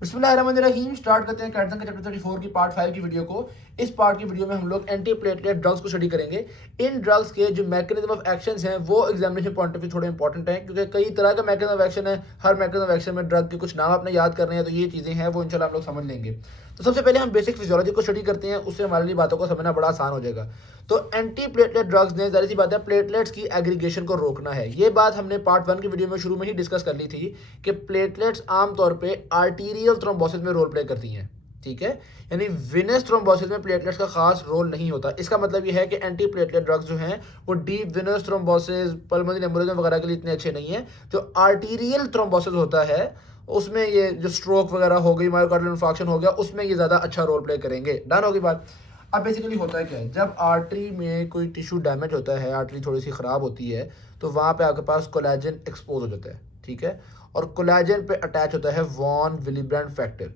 बिस्मिल्लाहिर्रहमानिर्रहीम। स्टार्ट करते हैं कैटसन के चैप्टर 34 की पार्ट 5 की वीडियो को। इस पार्ट की वीडियो में हम लोग एंटी प्लेटलेट ड्रग्स को स्टडी करेंगे। इन ड्रग्स के जो मैकेनिज्म ऑफ एक्शंस हैं वो एग्जामिनेशन पॉइंट ऑफ व्यू थोड़े इंपॉर्टेंट हैं, क्योंकि कई तरह का मैकेनिज्म ऑफ एक्शन है। हर मैकेनिज्म ऑफ एक्शन में ड्रग के कुछ नाम आपने याद करने हैं, तो ये चीज़ें हैं वो इंशाल्लाह हम लोग समझ लेंगे। तो सबसे पहले हम बेसिक फिजियोलॉजी को स्टडी करते हैं, उससे हमारे लिए बातों को समझना बड़ा आसान हो जाएगा। तो एंटी प्लेटलेट ड्रग्स ने जाहिर सी बात है प्लेटलेट्स की एग्रीगेशन को रोकना है। ये बात हमने पार्ट 1 की वीडियो में शुरू में ही डिस्कस कर ली थी कि प्लेटलेट्स आमतौर पे आर्टीरियल थ्रोम्बोसिस में रोल प्ले करती हैं, ठीक है। यानी विनस थ्रोम्बोसिस में प्लेटलेट्स का खास रोल नहीं होता। इसका मतलब ये है कि एंटी प्लेटलेट ड्रग्स जो हैं वो deep Venus thrombosis, pulmonary embolism वगैरह के लिए इतने अच्छे नहीं है। जो आर्टीरियल थ्रोम्बोसिस होता है उसमें ये जो स्ट्रोक वगैरह हो गई, मायोकार्डियल इंफार्क्शन हो गया, उसमें ये ज़्यादा अच्छा रोल प्ले करेंगे। डन होगी बात। अब बेसिकली होता है क्या है, जब आर्टरी में कोई टिश्यू डैमेज होता है, आर्टरी थोड़ी सी ख़राब होती है, तो वहाँ पे आपके पास कोलेजन एक्सपोज हो जाता है, ठीक है। और कोलेजन पे अटैच होता है वॉन विलिब्रेंड फैक्टर।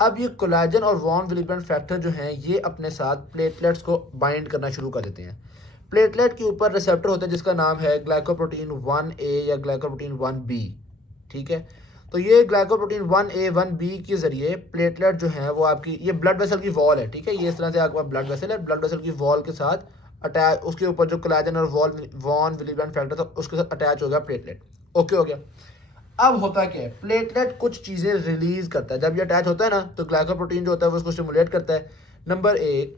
अब ये कोलेजन और वॉन विलिब्रेंड फैक्टर जो हैं ये अपने साथ प्लेटलेट्स को बाइंड करना शुरू कर देते हैं। प्लेटलेट के ऊपर रिसेप्टर होता है जिसका नाम है ग्लाइकोप्रोटीन 1A या ग्लाइकोप्रोटीन 1B, ठीक है। तो ये ग्लाइकोप्रोटीन 1A 1B के जरिए प्लेटलेट जो है वो आपकी ये ब्लड वेसल की वॉल है, ठीक है। ये इस तरह से आपका ब्लड वेसल है, ब्लड वेसल की वॉल के साथ अटैच, उसके ऊपर जो कोलेजन और वॉन विलिब्रेंड फैक्टर था उसके साथ अटैच हो गया प्लेटलेट। ओके हो गया। अब होता क्या है, प्लेटलेट कुछ चीज़ें रिलीज करता है। जब ये अटैच होता है ना, तो ग्लाइकोप्रोटीन जो होता है वो उसको स्टिमुलेट करता है। नंबर एक,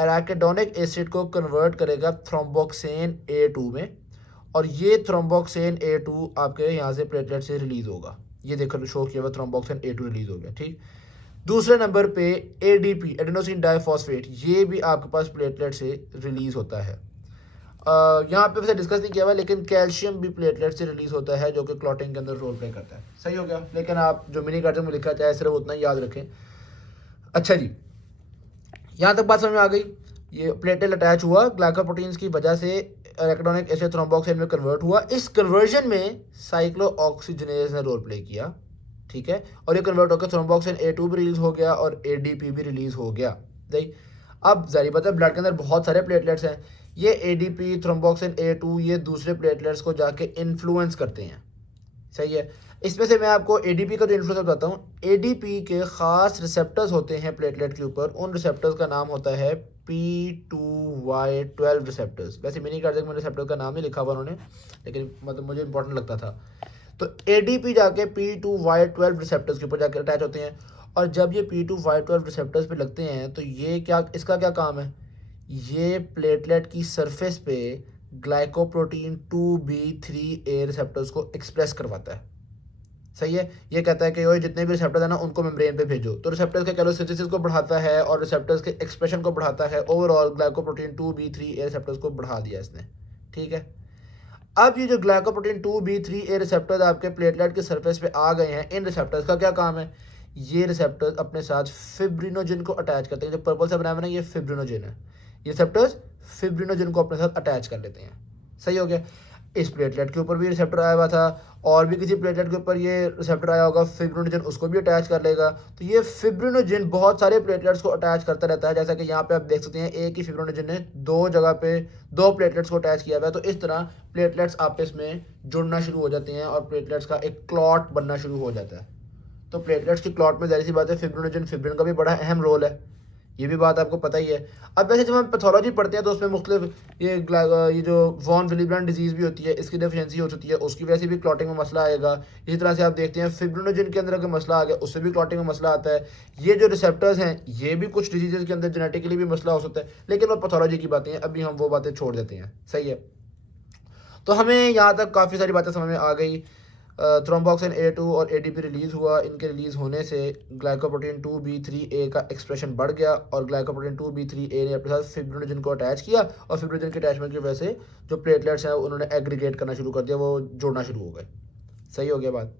एराकिडोनिक एसिड को कन्वर्ट करेगा थ्रोम्बोक्सेन A2 में, और ये थ्रोम्बोक्सेन A2 आपके यहाँ से प्लेटलेट से रिलीज होगा। ये देखो शो किया हुआ थ्रोम्बोक्सेन A2 रिलीज हो गया, ठीक। दूसरे नंबर पे ADP, एडेनोसिन डाइफॉस्फेट, ये भी आपके पास प्लेटलेट से रिलीज होता है। यहाँ पे वैसे डिस्कस नहीं किया हुआ, लेकिन कैल्शियम भी प्लेटलेट से रिलीज होता है जो कि क्लॉटिंग के अंदर रोल प्ले करता है। सही हो गया। लेकिन आप जो मिनी कार्टन में लिखा चाहे सिर्फ उतना ही याद रखें। अच्छा जी, यहाँ तक बात समझ में आ गई। ये प्लेटलेट अटैच हुआ, ग्लाइकोप्रोटीन्स की वजह से एराकिडोनिक एसिड थ्रोम्बोक्सेन में कन्वर्ट हुआ। इस कन्वर्जन में साइक्लोऑक्सीजनेज ने रोल प्ले किया, ठीक है। और ये कन्वर्ट होकर थ्रोम्बोक्सेन A2 भी रिलीज हो गया और ADP भी रिलीज हो गया। सही। अब जारी बात है ब्लड के अंदर बहुत सारे प्लेटलेट्स हैं। ये ADP, थ्रोम्बोक्सिन A2 ये दूसरे प्लेटलेट्स को जाके इन्फ्लुएंस करते हैं, सही है। इसमें से मैं आपको ADP का जो इन्फ्लुएंस बताता हूँ। ADP के ख़ास रिसेप्टर्स होते हैं प्लेटलेट के ऊपर, उन रिसेप्टर्स का नाम होता है P2Y12 रिसेप्टर्स। वैसे मिनी कार्डियक में रिसेप्टर का नाम ही लिखा हुआ उन्होंने, लेकिन मतलब मुझे इंपॉर्टेंट लगता था। तो ADP जाके P2Y12 रिसेप्टर्स के ऊपर जाके अटैच होते हैं, और जब ये P2Y12 रिसेप्टर्स पे लगते हैं तो ये क्या, इसका क्या काम है, ये प्लेटलेट की सरफेस पे ग्लाइकोप्रोटीन 2B3A रिसेप्टर्स को एक्सप्रेस करवाता है। सही है। ये कहता है कि ये जितने भी रिसेप्टर्स हैं ना उनको मेम्ब्रेन पे भेजो, तो रिसेप्टर्स के कैलोसिंथेसिस को बढ़ाता है और रिसेप्टर्स के एक्सप्रेशन को बढ़ाता है। ओवरऑल ग्लाइकोप्रोटीन 2B3A रिसेप्टर्स को बढ़ा दिया इसने, ठीक है। अब ये जो ग्लाइकोप्रोटीन 2B3A रिसेप्टर्स आपके प्लेटलेट के सरफेस पे आ गए हैं, इन रिसेप्टर्स का क्या काम है, ये रिसेप्टर्स अपने साथ फिब्रिनोजन को अटैच करते हैं। जो पर्पल से बनाया हुआ है ये फिब्रिनोजन है। ये रिसेप्टर्स फिब्रिनोजन को अपने साथ अटैच कर लेते हैं। सही हो गया। इस प्लेटलेट के ऊपर भी रिसेप्टर आया हुआ था, और भी किसी प्लेटलेट के ऊपर ये रिसेप्टर आया होगा फिब्रिनोजन, उसको भी अटैच कर लेगा। तो ये फिब्रिनोजन बहुत सारे प्लेटलेट्स को अटैच करता रहता है। जैसा कि यहाँ पे आप देख सकते हैं, एक ही फिब्रिनोजन ने दो जगह पे दो प्लेटलेट्स को अटैच किया हुआ है। तो इस तरह प्लेटलेट्स आपस में जुड़ना शुरू हो जाते हैं और प्लेटलेट्स का एक क्लॉट बनना शुरू हो जाता है। तो प्लेटलेट्स की क्लॉट में जाहिर सी बात है फिब्रिनोजन, फिब्रिन का भी बड़ा अहम रोल है, ये भी बात आपको पता ही है। अब वैसे जब हम पैथोलॉजी पढ़ते हैं तो उसमें मुख्तलिफ ये जो वॉन विलिब्रेंड डिजीज़ भी होती है, इसकी डेफिशिएंसी हो चुकी है, उसकी वजह से भी क्लॉटिंग में मसला आएगा। इसी तरह से आप देखते हैं फिब्रिनोजन के अंदर अगर मसला आ गया उससे भी क्लॉटिंग में मसला आता है। ये जो रिसेप्टर्स हैं ये भी कुछ डिजीज़ के अंदर जेनेटिकली भी मसला हो सकता है, लेकिन वो पैथोलॉजी की बातें हैं, अभी हम वो बातें छोड़ देते हैं। सही है। तो हमें यहाँ तक काफ़ी सारी बातें समझ में आ गई। थ्रोम्बोक्सिन A2 और ADP रिलीज़ हुआ, इनके रिलीज़ होने से ग्लाइकोप्रोटीन 2B3A का एक्सप्रेशन बढ़ गया, और ग्लाइकोप्रोटीन 2B3A ने अपने साथ फिब्रिनोजन को अटैच किया, और फिब्रिनोजन के अटैचमेंट की वजह से जो प्लेटलेट्स हैं उन्होंने एग्रीगेट करना शुरू कर दिया, वो जोड़ना शुरू हो गए। सही हो गया बात।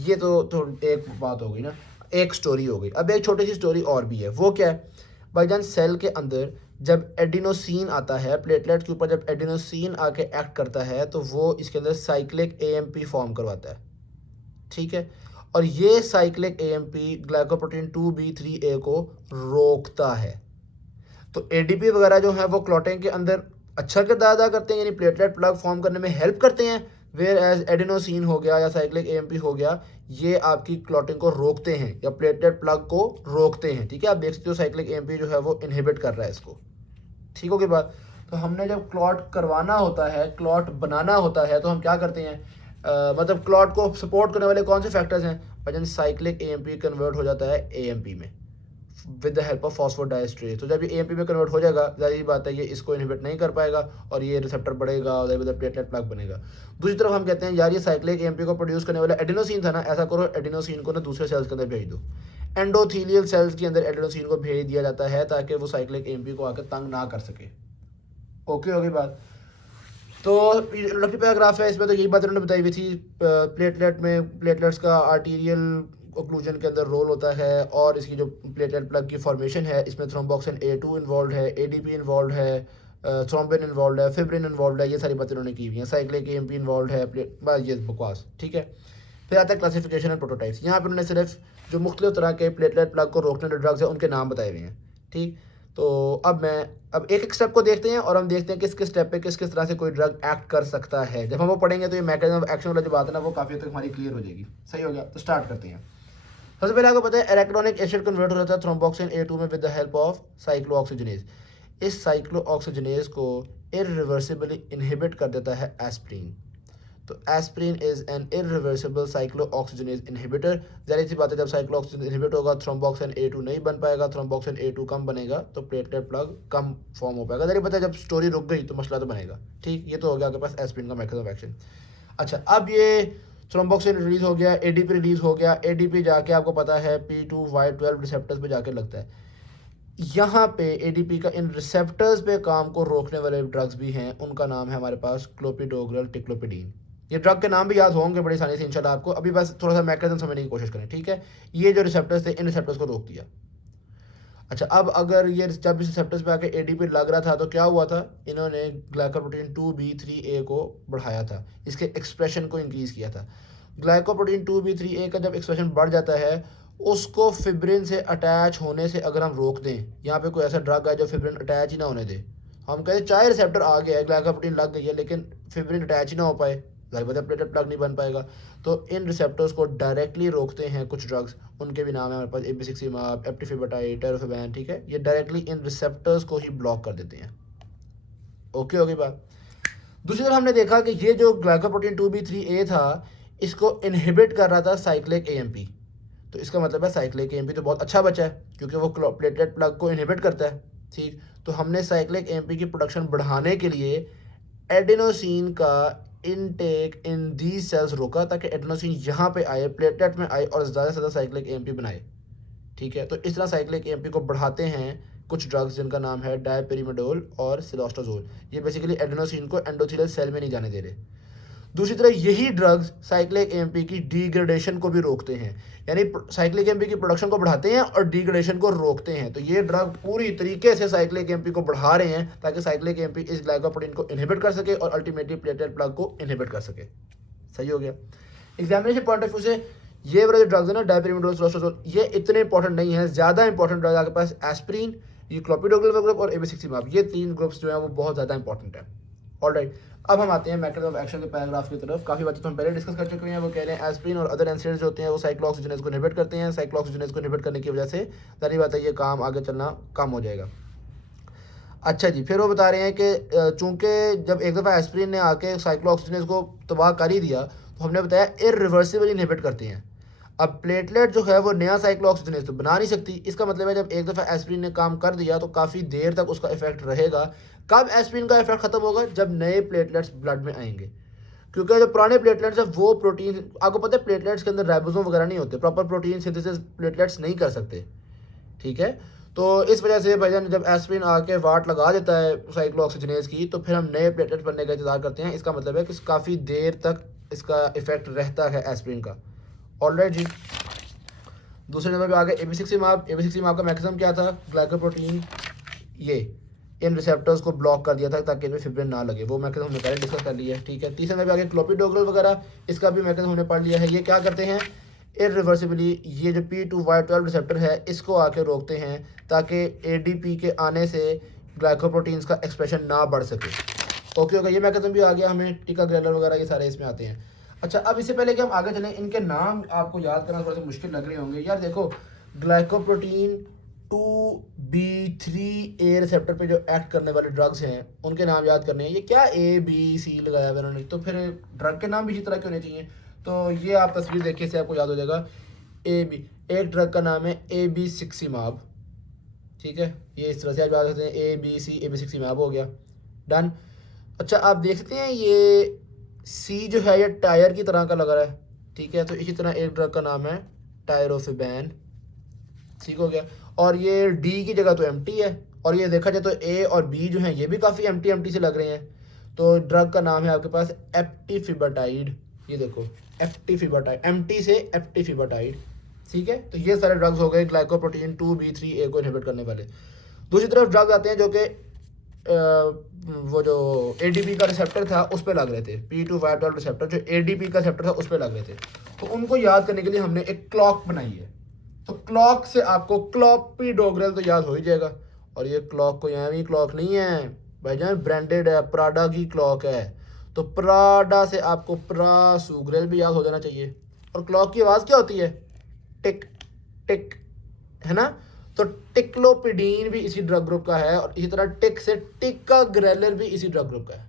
ये तो एक बात हो गई ना, एक स्टोरी हो गई। अब एक छोटी सी स्टोरी और भी है, वो क्या है, भाईजान सेल के अंदर जब एडिनोसिन आता है प्लेटलेट के ऊपर, जब एडिनोसिन आके एक्ट करता है तो वो इसके अंदर साइक्लिक AMP फॉर्म करवाता है, ठीक है। और ये साइक्लिक AMP ग्लाइकोप्रोटीन 2B3A को रोकता है। तो ADP वगैरह जो है वो क्लॉटिंग के अंदर अच्छा किरदार अदा करते हैं, यानी प्लेटलेट प्लग फॉर्म करने में हेल्प करते हैं, वेयर एज एडिनोसिन हो गया या साइक्लिक एएमपी हो गया, ये आपकी क्लॉटिंग को रोकते हैं या प्लेटलेट प्लग को रोकते हैं। ठीक है, आप देख सकते हो साइक्लिक एएमपी जो है वो इनहिबिट कर रहा है इसको। ठीक होगी बात। तो हमने जब क्लॉट करवाना होता है, क्लॉट बनाना होता है, तो हम क्या करते हैं, मतलब क्लॉट को सपोर्ट करने वाले कौन से फैक्टर्स हैं भाईजान, साइक्लिक एएमपी कन्वर्ट हो जाता है एएमपी में विद द हेल्प ऑफ फॉस्फोडाइएस्ट्रेज। तो जब ये एएमपी में कन्वर्ट हो जाएगा, जाहिर बात है ये इसको इनहिबिट नहीं कर पाएगा और ये रिसेप्टर बढ़ेगा और इधर प्लेटलेट प्लग बनेगा। दूसरी तरफ हम कहते हैं यार ये साइक्लिक एएमपी को प्रोड्यूस करने वाला एडिनोसिन था ना, ऐसा करो एडिनोसिन को ना दूसरे सेल्स के अंदर भेज दो। एंडोथीलियल सेल्स के अंदर एडिनोसिन को भेज दिया जाता है ताकि वो साइक्लिक एएमपी को आकर तंग ना कर सके। ओके होगी बात। तो लकी पैराग्राफ है, इसमें तो यही बात उन्होंने बताई हुई थी, प्लेटलेट में प्लेटलेट्स का आर्टीरियल ओक्लूजन के अंदर रोल होता है और इसकी जो प्लेटलेट प्लग की फॉर्मेशन है इसमें थ्रोम्बोक्सिन A2 इन्वॉल्व है, एडीपी इन्वॉल्व है, थ्रोम्बिन इन्वॉल्व है, फिब्रिन इन्वॉल्व है, ये सारी बातें उन्होंने की हुई हैं। साइक्लिक एएमपी इन्वॉल्व है, बस ये बकवास। ठीक है, फिर आता है क्लासिफिकेशन एंड प्रोटोटाइप्स। यहाँ पर उन्होंने सिर्फ जो मुख्तलिफ तरह के प्लेटलेट प्लग को रोकने वाले ड्रग्स हैं उनके नाम बताए हुए हैं। ठीक, तो अब एक एक स्टेप को देखते हैं और हम देखते हैं किस किस स्टेप पे किस किस तरह से कोई ड्रग एक्ट कर सकता है। जब हम वो पढ़ेंगे तो ये मैकेनिज्म ऑफ एक्शन वाला जो बात है ना वो काफ़ी हद तक हमारी क्लियर हो जाएगी। सही हो गया, तो स्टार्ट करते हैं। सबसे पहले आपको पता है एराकिडोनिक एसिड कन्वर्ट हो जाता है थ्रोम्बोक्सिन A2 में with the help of cyclooxygenase. इस साइक्लोऑक्सीजनेज को इरिवर्सिबली इनहिबिट कर देता है एस्प्रिन। तो aspirin is an irreversible cyclooxygenase inhibitor. जाहिर सी बात है जब साइक्लोऑक्सीजन इनहिबिट होगा थ्रोम्बोक्सिन A2 नहीं बन पाएगा, थ्रोम्बोक्सिन A2 कम बनेगा तो प्लेटलेट प्लग कम फॉर्म हो पाएगा। जाहिर पता है जब स्टोरी रुक गई तो मसला तो बनेगा। ठीक, ये तो हो गया आपके पास एस्प्रिन का मैकेनिज्म ऑफ एक्शन। अच्छा, अब ये थ्रोम्बोक्सिन रिलीज हो गया, एडीपी रिलीज हो गया, एडीपी जाके आपको पता है P2Y12 रिसेप्टर्स पे जाके लगता है। यहाँ पे एडीपी का इन रिसेप्टर्स पे काम को रोकने वाले ड्रग्स भी हैं, उनका नाम है हमारे पास क्लोपिडोग्रल टिक्लोपिडीन। ये ड्रग के नाम भी याद होंगे बड़ी आसानी से इंशाल्लाह आपको, अभी बस थोड़ा सा मैकेनिज्म समझने की कोशिश करें। ठीक है, ये जो रिसेप्टर्स थे इन रिसेप्टर्स को रोक दिया। अच्छा, अब अगर ये जब इस रिसेप्टर्स पे आके एडीपी लग रहा था तो क्या हुआ था, इन्होंने ग्लाइकोप्रोटीन 2B3A को बढ़ाया था, इसके एक्सप्रेशन को इंक्रीज किया था। ग्लाइकोप्रोटीन 2B3A का जब एक्सप्रेशन बढ़ जाता है उसको फिब्रिन से अटैच होने से अगर हम रोक दें, यहाँ पे कोई ऐसा ड्रग है जो फिब्रिन अटैच ही ना होने दे, हम कहते हैं चाहे रिसेप्टर आ गया है, ग्लाइकोप्रोटीन लग गई है लेकिन फिब्रिन अटैच ही ना हो पाए, प्लेटलेट प्लग नहीं बन पाएगा, तो इन रिसेप्टर्स को डायरेक्टली रोकते हैं कुछ ड्रग्स, उनके भी नाम है हमारे पास एपिसिक्सिमाब, एप्टिफिबाटाइड, टेरोफेबैन। ठीक है, ये डायरेक्टली इन रिसेप्टर्स को ही ब्लॉक कर देते हैं। ओके होगी बात। दूसरी तरफ हमने देखा कि ये जो ग्लाइकोप्रोटीन 2B3A था इसको इनहिबिट कर रहा था साइक्लिक एएमपी। तो इसका मतलब है साइक्लिक एएमपी तो बहुत अच्छा बचा है क्योंकि वो प्लेटलेट प्लग को इनहिबिट करता है। ठीक, तो हमने साइक्लिक एएमपी की प्रोडक्शन बढ़ाने के लिए एडिनोसिन का इनटेक इन दी सेल्स रोका ताकि एडिनोसिन यहाँ पे आए, प्लेटलेट में आए और ज़्यादा से ज़्यादा साइक्लिक एएमपी बनाए। ठीक है, तो इस तरह साइक्लिक एएमपी को बढ़ाते हैं कुछ ड्रग्स जिनका नाम है डायपेरिमेडोल और सिलोस्टाजोल। ये बेसिकली एडिनोसिन को एंडोथेलियल सेल में नहीं जाने दे रहे। दूसरी तरह यही ड्रग्स साइक्लिक एएमपी की डिग्रेडेशन को भी रोकते हैं, यानी साइक्लिक एएमपी की प्रोडक्शन को बढ़ाते हैं और डिग्रेडेशन को रोकते हैं। तो ये ड्रग पूरी तरीके से साइक्लिक एएमपी को बढ़ा रहे हैं ताकि साइक्लिक एएमपी इस ग्लाइकोप्रोटीन को इनहिबिट कर सके और अल्टीमेटली प्लेटलेट प्लग को इनहिबिट कर सके। सही हो गया। एग्जामिनेशन पॉइंट ऑफ व्यू से ये वाले जो ड्रग्स है ना डायपेरिमेडोल, सिलोस्टाजोल, ये इतने इंपॉर्टेंट नहीं है। ज़्यादा इंपॉर्टेंट ड्रग आपके पास एस्प्रिन, ये क्लोपिडोग्रल ग्रुप और एपिसिक्सिमाब, ये 3 ग्रुप्स जो है वो बहुत ज़्यादा इंपॉर्टेंट है। ऑलराइट, अब हम आते हैं मैकेनिज्म ऑफ एक्शन के पैराग्राफ की तरफ। काफ़ी बातें तो हम पहले डिस्कस कर चुके हैं। वो कह रहे हैं एस्प्रिन और अदर एंसिडेंट्स होते हैं वो साइक्लोऑक्सीजनेज को इनहिबिट करते हैं। साइक्लोऑक्सीजनेज को इनहिबिट करने की वजह से जाहिर बात है ये काम आगे चलना कम हो जाएगा। अच्छा जी, फिर वो बता रहे हैं कि चूंकि जब एक दफ़ा एस्प्रिन ने आके साइक्लोऑक्सीजनेज को तबाह कर ही दिया तो हमने बताया इरिवर्सिबली इनहिबिट करते हैं। अब प्लेटलेट जो है वो नया साइक्लोऑक्सीजनेज तो बना नहीं सकती। इसका मतलब है जब एक दफ़ा एस्प्रिन ने काम कर दिया तो काफ़ी देर तक उसका इफेक्ट रहेगा। कब एस्प्रिन का इफेक्ट खत्म होगा, जब नए प्लेटलेट्स ब्लड में आएंगे, क्योंकि जो पुराने प्लेटलेट्स हैं वो प्रोटीन, आपको पता है प्लेटलेट्स के अंदर राइबोसोम वगैरह नहीं होते, प्रॉपर प्रोटीन सिंथेसिस प्लेटलेट्स नहीं कर सकते। ठीक है, तो इस वजह से भाईजान जब एस्प्रिन आके वाट लगा देता है साइक्लोऑक्सीजनेज की तो फिर हम नए प्लेटलेट बनने का इंतजार करते हैं। इसका मतलब है कि काफ़ी देर तक इसका इफेक्ट रहता है एस्प्रिन का। ऑलराइट जी, दूसरे नंबर पे आ गए एपिसिक्सिमाब। एपिसिक्सिमाब का मैकेनिज्म क्या था, ग्लाइकोप्रोटीन ये इन रिसेप्टर्स को ब्लॉक कर दिया था ताकि इनमें फिब्रिन ना लगे, वो मैकेनिज्म हमने पहले डिस्कस कर लिया है। ठीक है, तीसरे नंबर पे आ गए क्लोपिडोग्रल वगैरह, इसका भी मैकेनिज्म हमने पढ़ लिया है। ये क्या करते हैं, इरिवर्सिबली ये जो P2Y12 रिसेप्टर है इसको आके रोकते हैं ताकि एडीपी के आने से ग्लाइकोप्रोटीन्स का एक्सप्रेशन ना बढ़ सके। ओके होगा, ये मैकेनिज्म भी आ गया हमें, टिकाग्रेलर वगैरह ये सारे इसमें आते हैं। अच्छा, अब इससे पहले कि हम आगे चलें, इनके नाम आपको याद करना थोड़ा सा मुश्किल लग रहे होंगे यार। देखो, ग्लाइकोप्रोटीन 2B3A रिसेप्टर पे जो एक्ट करने वाले ड्रग्स हैं उनके नाम याद करने हैं। ये क्या A B C लगाया हुआ उन्होंने, तो फिर ड्रग के नाम भी इसी तरह के होने चाहिए। तो ये आप तस्वीर देखिए से आपको याद हो जाएगा। एक ड्रग का नाम है AB6 ठीक है, ये इस तरह से आप याद करते हैं, AB6 हो गया, डन। अच्छा, आप देख सकते हैं ये सी जो है ये टायर की तरह का लग रहा है, ठीक है। तो इसी तरह एक ड्रग का नाम है टायरोफिबैन, ठीक हो गया। और ये डी की जगह तो एम्प्टी है, और ये देखा जाए तो ए और बी जो हैं ये भी काफ़ी एम्प्टी से लग रहे हैं। तो ड्रग का नाम है आपके पास एप्टीफिबाटाइड, ये देखो एप्टीफिबाटाइड, एम्प्टी से एप्टीफिबाटाइड, ठीक है। तो ये सारे ड्रग्स हो गए ग्लाइकोप्रोटीन 2B3A को इनहिबिट करने वाले। दूसरी तरफ ड्रग्स आते हैं जो कि वो जो ADP का रिसेप्टर था उस पर लग रहे थे, P2Y12 रिसेप्टर जो ADP का रिसेप्टर था उस पर लग रहे थे। तो उनको याद करने के लिए हमने एक क्लॉक बनाई है। तो क्लॉक से आपको क्लोपिडोग्रेल तो याद हो ही जाएगा। और ये क्लॉक कोई यहाँ क्लॉक नहीं है भाईजान, ब्रांडेड है, प्राडा की क्लॉक है। तो प्राडा से आपको प्रासुग्रेल भी याद हो जाना चाहिए। और क्लॉक की आवाज़ क्या होती है? टिक टिक, है ना। तो टिक्लोपिडीन भी इसी ड्रग ग्रुप का है, और इसी तरह टिक से टिकाग्रेलर भी इसी ड्रग ग्रुप का है,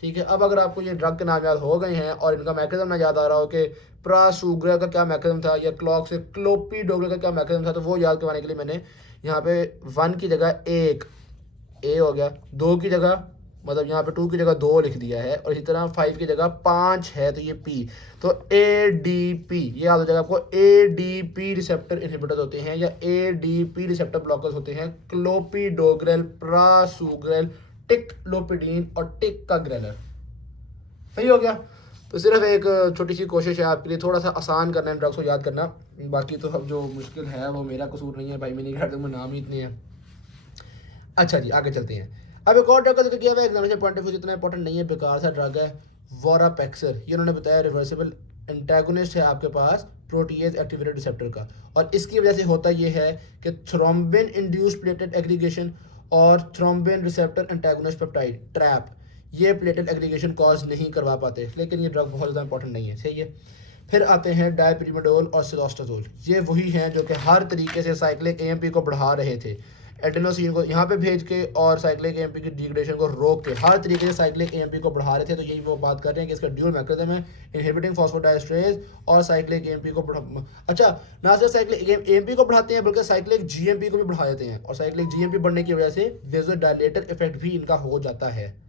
ठीक है। अब अगर आपको ये ड्रग के नाम याद हो गए हैं और इनका मैकेनिज्म ना याद आ रहा हो कि प्रासुग्रेल का क्या मैकेनिज्म था या क्लॉक से क्लोपिडोग्रेल का क्या मैकेनिज्म था, तो वो याद करवाने के लिए मैंने यहाँ पे 1 की जगह 1 ए हो गया, 2 की जगह मतलब यहाँ पे 2 की जगह 2 लिख दिया है, और इसी तरह 5 की जगह 5 है तो ये पी। तो ADP ये याद हो जाएगा आपको, ADP रिसेप्टर इनहिबिटर्स होते हैं या ADP रिसेप्टर ब्लॉकर्स होते हैं क्लोपिडोग्रेल, प्रासुग्रेल, टिक्लोपिडीन और टिकाग्रेलर। सही हो गया। तो सिर्फ एक छोटी सी कोशिश है आपके लिए, थोड़ा सा आसान करना है ड्रग्स को याद करना, बाकी तो अब जो मुश्किल है वो मेरा कसूर नहीं है भाई, मैंने कहा तो नाम ही इतने हैं। अच्छा जी, आगे चलते हैं। अब एक और ड्रग का जिक्र किया हुआ है, एग्जामिनेशन पॉइंट ऑफ व्यू इतना इंपॉर्टेंट नहीं है, बेकार सा ड्रग है, वोरापेक्सर। ये उन्होंने बताया रिवर्सिबल एंटागोनिस्ट है आपके पास प्रोटीएज एक्टिवेटेड रिसेप्टर का, और इसकी वजह से होता ये है कि थ्रोम्बिन इंड्यूस्ड प्लेटेड एग्रीगेशन और thrombin receptor antagonist peptide trap ये प्लेटेड एग्रीगेशन कॉज नहीं करवा पाते, लेकिन ये ड्रग बहुत ज़्यादा इंपॉर्टेंट नहीं है, सही है। फिर आते हैं डायपिरिमिडोल और सिलोस्टाजोल, ये वही हैं जो कि हर तरीके से साइक्लिक AMP को बढ़ा रहे थे, एडेनोसिन को यहाँ पे भेज के और साइक्लिक AMP की डिग्रेडेशन को रोक के हर तरीके से साइक्लिक AMP को बढ़ा रहे थे। तो यही वो बात कर रहे हैं कि इसका ड्यूल मैकेनिज्म है, इनहिबिटिंग फॉस्फोडाइस्ट्रेज और साइक्लिक AMP को अच्छा, ना सिर्फ साइक्लिक AMP को बढ़ाते हैं बल्कि साइक्लिक GMP को भी बढ़ा देते हैं, और साइक्लिक GMP बढ़ने की वजह से वेज़ोडाइलेटर इफेक्ट भी इनका हो जाता है।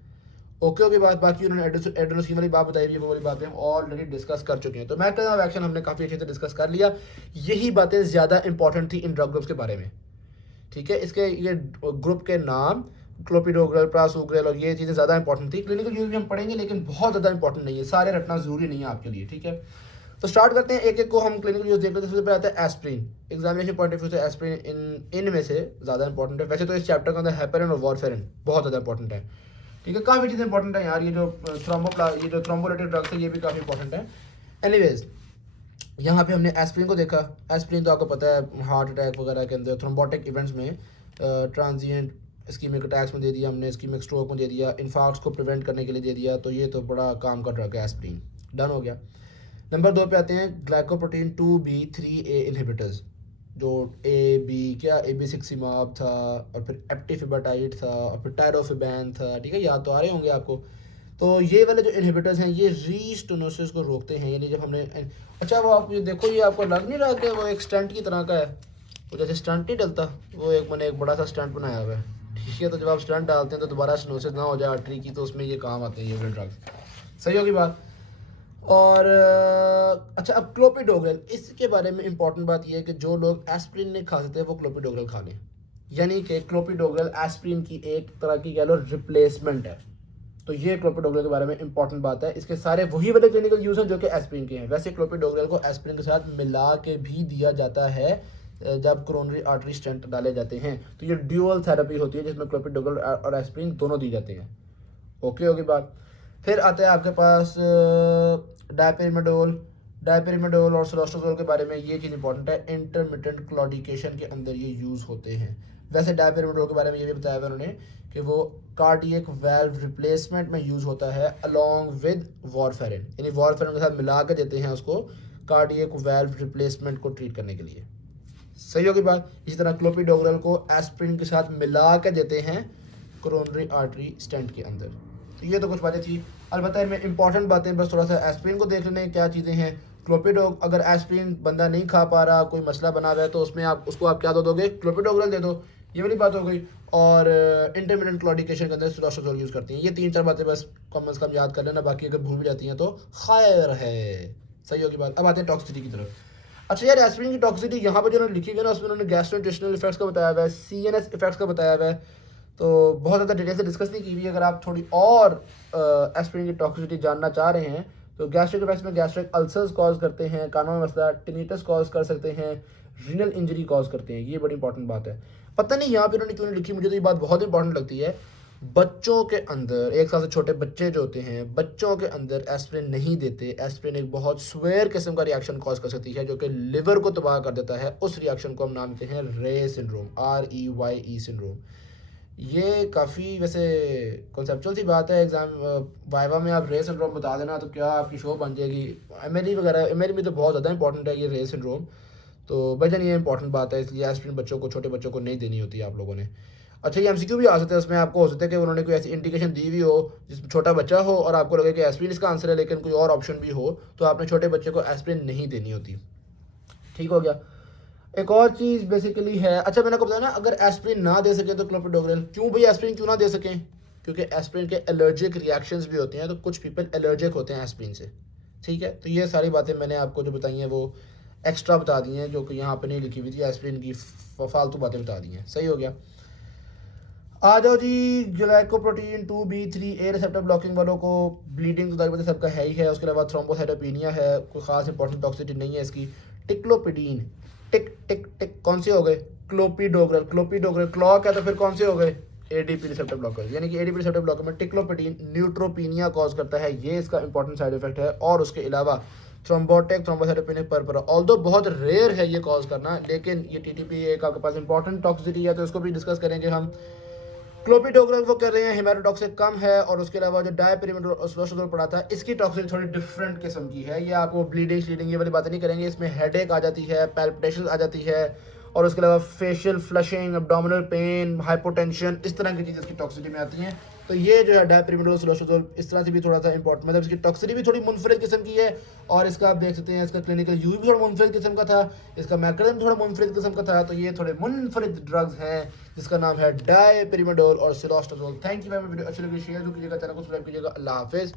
ओके बात, बाकी उन्होंने एडेनोसिन वाली बात बताई हुई है, वो वाली बातें हम ऑलरेडी डिस्कस कर चुके हैं। तो मैकेनिज्म ऑफ एक्शन हमने काफ़ी अच्छे से डिस्कस कर लिया, यही बातें ज़्यादा इंपॉर्टेंट थी इन ड्रग ग्रुप्स के बारे में, ठीक है। इसके ये ग्रुप के नाम क्लोपिडोग्रेल, प्रासुग्रेल और ये चीज़ें ज़्यादा इंपॉर्टेंट थी, क्लिनिकल यूज भी हम पढ़ेंगे लेकिन बहुत ज़्यादा इंपॉर्टेंट नहीं है, सारे रटना जरूरी नहीं है आपके लिए, ठीक है। तो स्टार्ट करते हैं, एक एक को हम क्लिनिकल यूज देख लेते हैं। सबसे पहले आता है aspirin. Examination point of view से एस्प्रिन इनमें से ज़्यादा इंपॉर्टेंट है। वैसे तो इस चैप्टर के अंदर हेपेरिन और वॉरफेरिन बहुत ज़्यादा इंपॉर्टेंट है, ठीक है। काफ़ी चीज़ें इंपॉर्टेंट है यार, ये जो थ्रोम्बोलिटिक ड्रग्स है ये भी काफ़ी इंपॉर्टेंट है। एनीवेज, यहाँ पे हमने एस्प्रिन को देखा। एस्प्रिन तो आपको पता है हार्ट अटैक वगैरह के अंदर थ्रोम्बोटिक इवेंट्स में, ट्रांजिएंट इस्कीमिक अटैक्स में दे दिया हमने, इस्कीमिक स्ट्रोक में दे दिया, इन्फार्क्ट्स को प्रिवेंट करने के लिए दे दिया। तो ये तो बड़ा काम का ड्रग है एस्प्रिन, डन हो गया। नंबर 2 पे आते हैं ग्लाइकोप्रोटीन 2B3A इनहिबिटर्स, जो AB6 था, और फिर एप्टीफिबाटाइड था, और फिर टायरोफिबैन था, ठीक है, याद तो आ रहे होंगे आपको। तो ये वाले जो इनहिबिटर्स हैं ये रीस्टोनोसिस को रोकते हैं, यानी जब हमने अच्छा वो आप ये देखो, ये आपको लग नहीं रहा कि वो एक स्टंट की तरह का है, वो जैसे स्टंट नहीं डलता, वो मैंने एक बड़ा सा स्टंट बनाया हुआ है, ठीक है। तो जब आप स्टंट डालते हैं तो दोबारा स्टोनोसिस ना हो जाए आर्टरी की, तो उसमें ये काम आते हैं ये वाले ड्रग्स, सही होगी बात। और अच्छा, अब क्लोपिडोग्रेल, इसके बारे में इंपॉर्टेंट बात यह है कि जो लोग एस्प्रिन नहीं खा सकते वो क्लोपिडोग्रेल खा लें, यानी कि क्लोपिडोग्रेल एस्प्रिन की एक तरह की कह लो रिप्लेसमेंट है। तो ये क्लोपिडोग्रेल के बारे में इंपॉर्टेंट बात है। इसके सारे वही वाले क्लिनिकल यूज हैं जो कि एस्प्रिन के हैं। वैसे क्लोपिडोग्रेल को एस्प्रिन के साथ मिला के भी दिया जाता है जब कोरोनरी आर्टरी स्टेंट डाले जाते हैं। तो ये ड्यूअल थेरेपी होती है जिसमें क्लोपिडोग्रेल और एस्प्रिन दोनों दी जाते हैं, ओके होगी बात। फिर आता है आपके पास डायपिरिमिडोल, डायपिरिमिडोल और सिलोस्टाजोल के बारे में ये चीज़ इंपॉर्टेंट है, इंटरमिटेंट क्लॉडिकेशन के अंदर ये यूज़ होते हैं। वैसे डायपिरिमिडोल के बारे में ये भी बताया हुआ उन्होंने कि वो कार्डियक वाल्व रिप्लेसमेंट में यूज़ होता है अलॉन्ग विद वॉरफेरिन, यानी वॉरफेरिन के साथ मिला के देते हैं उसको कार्डियक वाल्व रिप्लेसमेंट को ट्रीट करने के लिए। सही होगी बात। इसी तरह क्लोपिडोग्रल को एस्प्रिन के साथ मिला के देते हैं कोरोनरी आर्टरी स्टेंट के अंदर। तो ये तो कुछ बातें थी, अलबत्ता इनमें इंपॉर्टेंट बातें बस थोड़ा सा एस्प्रिन को देख लेने क्या चीज़ें हैं। क्लोपिडोग अगर एस्प्रिन बंदा नहीं खा पा रहा, कोई मसला बना हुआ है, तो उसमें आप उसको आप क्या दो दोगे, क्लोपिडोग्रल दे दो, ये वाली बात हो गई। और इंटरमिटेंट क्लॉडिकेशन के अंदर सिलोस्टाजोल यूज़ करती हैं। ये 3-4 बातें बस कम से कम याद कर लेना, बाकी अगर भूल भी जाती हैं तो खैर है। सही होगी बात। अब आते हैं टॉक्सिसिटी की तरफ। अच्छा यार, एस्प्रिन की टॉक्सिसिटी यहाँ पर जो उन्होंने लिखी हुई है ना, उसमें उन्होंने गैस्ट्रोइंटेस्टिनल इफेक्ट्स का बताया हुआ है, CNS इफेक्ट्स का बताया हुआ है, तो बहुत ज़्यादा डिटेल से डिस्कस नहीं की हुई। अगर आप थोड़ी और एस्प्रिन की टॉक्सिसिटी जानना चाह रहे हैं तो गैस्ट्रिक इफेक्ट्स में गैस्ट्रिक अल्सर्स कॉज करते हैं, कानों में मसला, टिनिटस कॉज कर सकते हैं, रीनल इंजरी कॉज करते हैं। ये बड़ी इंपॉर्टेंट बात है। पता नहीं यहाँ पे उन्होंने क्यों नहीं लिखी, मुझे तो ये बात बहुत इंपॉर्टेंट लगती है। बच्चों के अंदर, 1 साल से छोटे बच्चे जो होते हैं, बच्चों के अंदर एस्प्रिन नहीं देते। एस्प्रिन एक बहुत स्वेयर किस्म का रिएक्शन कॉज कर सकती है जो कि लिवर को तबाह कर देता है। उस रिएक्शन को हम नाम देते हैं रे सिंड्रोम, REYE सिंड्रोम। ये काफ़ी वैसे कॉन्सेप्चुअल सी बात है। एग्जाम वाइवा में आप रे सिंड्रोम बता देना तो क्या आपकी शो बन जाएगी। एमएलई वगैरह, एमएलई में तो बहुत ज़्यादा इंपॉर्टेंट है ये रे सिंड्रोम। तो भाईजान ये इंपॉर्टेंट बात है, इसलिए एस्प्रिन बच्चों को, छोटे बच्चों को नहीं देनी होती आप लोगों ने। अच्छा, ये MCQ भी आ सकते हैं, उसमें आपको हो सकता है कि उन्होंने कोई ऐसी इंडिकेशन दी हुई हो जिसमें छोटा बच्चा हो और आपको लगे कि एस्प्रिन इसका आंसर है, लेकिन कोई और ऑप्शन भी हो, तो आपने छोटे बच्चे को एस्प्रिन नहीं देनी होती। ठीक हो गया। एक और चीज़ बेसिकली है, अच्छा मैंने आपको बताया ना, अगर एस्प्रिन ना दे सके तो क्लोपिडोग्रेल। क्यों भाई एस्प्रिन क्यों ना दे सकें? क्योंकि एस्प्रिन के एलर्जिक रिएक्शंस भी होते हैं, तो कुछ पीपल एलर्जिक होते हैं एस्प्रिन से। ठीक है, तो ये सारी बातें मैंने आपको जो बताई हैं वो एक्स्ट्रा बता दी हैं, जो कि यहाँ पे नहीं लिखी हुई थी। एस्प्रिन की फालतू बातें बता दी हैं। सही हो गया। आ जाओ जी, ग्लाइकोप्रोटीन 2B3A रिसेप्टर ब्लॉकिंग वालों को ब्लीडिंग तो दायरे सबका है ही है, उसके अलावा थ्रोम्बोसाइटोपेनिया है, कोई खास इंपॉर्टेंट टॉक्सिसिटी नहीं है इसकी। टिक्लोपिडीन, टिक टिक टिक, कौन से हो गए? क्लोपिडोग्रल, क्लोपिडोग्रल क्लॉक है तो फिर कौन से हो गए? ADP रिसेप्टर ब्लॉकर, यानी कि ADP रिसेप्टर ब्लॉकर में टिक्लोपिडीन न्यूट्रोपीनिया कॉज करता है, ये इसका इंपॉर्टेंट साइड इफेक्ट है। और उसके अलावा थ्रोम्बोटिक थ्रोम्बोसाइटोपेनिक परपरा, ऑल्दो बहुत रेयर है ये कॉज करना, लेकिन ये TTP एक आपके पास इंपॉर्टेंट टॉक्सिसिटी है, तो इसको भी डिस्कस करेंगे हम। क्लोपिडोग्रल वो कर रहे हैं हेमेटोटॉक्सिक कम है, और उसके अलावा जो डायपिरिमिडोल और सिलोस्टाजोल पड़ा था, इसकी टॉक्सिसिटी थोड़ी डिफरेंट किस्म की है। ये आपको ब्लीडिंग श्लीडिंग ये वाली बातें नहीं करेंगे, इसमें हेडेक आ जाती है, पैल्पिटेशन आ जाती है, और उसके अलावा facial flushing, abdominal pain, hypotension, इस तरह की चीज़ें इसकी टॉक्सिसिटी में आती हैं। तो ये जो है डायपिरिमिडोल सिलोस्टाजोल इस तरह से भी थोड़ा सा इंपॉर्टेंट, मतलब इसकी टॉक्सिसिटी भी थोड़ी मुनफरिद किस्म की है, और इसका आप देख सकते हैं इसका क्लिनिकल यूज भी थोड़ा मुनफरिद किस्म का था, इसका मैकेनिज्म थोड़ा मुनफरिद किस्म का था। तो ये थोड़े मुनफरिद ड्रग्स हैं जिसका नाम है डायपिरिमिडोल और सिलोस्टाजोल। Thank you. वीडियो अच्छी लगी शेयर कीजिएगा, चैनल को सब्सक्राइब कीजिएगा। अल्लाह हाफिज़।